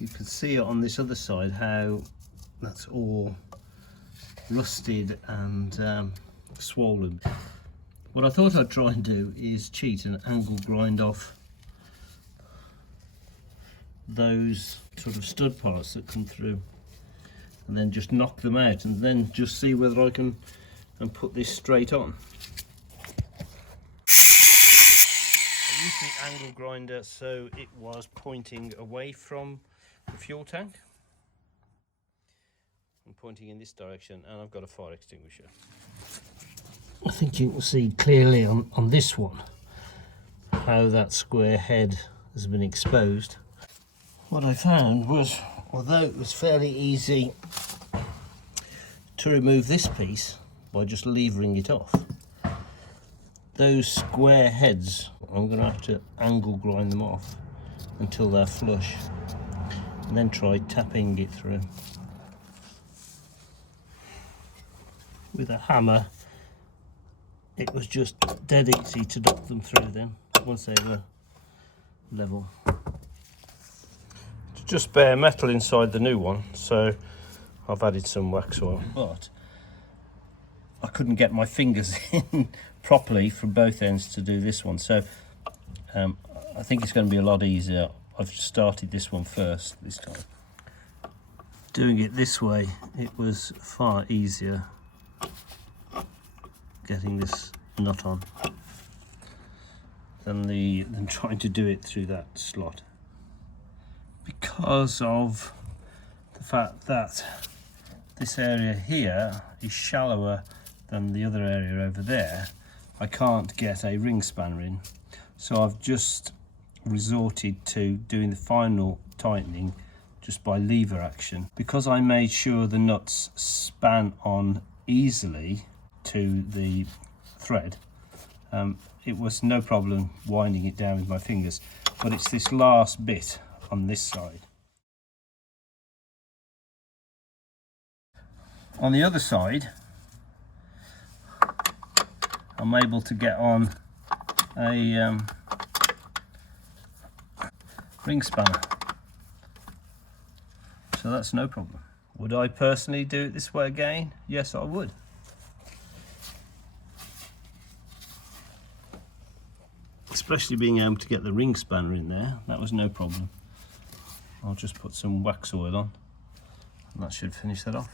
You can see it on this other side how that's all rusted and swollen. What I thought I'd try and do is cheat and angle grind off those sort of stud parts that come through, and then just knock them out, and then just see whether I can put this straight on. I used the angle grinder so it was pointing away from the fuel tank. I'm pointing in this direction, and I've got a fire extinguisher. I think you can see clearly on this one how that square head has been exposed. What I found was, although it was fairly easy to remove this piece by just levering it off, those square heads, I'm going to have to angle grind them off until they're flush, and then try tapping it through. With a hammer, it was just dead easy to knock them through then, once they were level. It's just bare metal inside the new one, so I've added some wax oil. But I couldn't get my fingers in properly from both ends to do this one, so I think it's going to be a lot easier. I've started this one first this time. Doing it this way, it was far easier getting this nut on than trying to do it through that slot, because of the fact that this area here is shallower than the other area over there. I can't get a ring spanner in, so I've just resorted to doing the final tightening just by lever action. Because I made sure the nuts span on easily to the thread, it was no problem winding it down with my fingers, but it's this last bit on this side. On the other side, I'm able to get on a ring spanner, so that's no problem. Would I personally do it this way again? Yes, I would. Especially being able to get the ring spanner in there, that was no problem. I'll just put some wax oil on, and that should finish that off.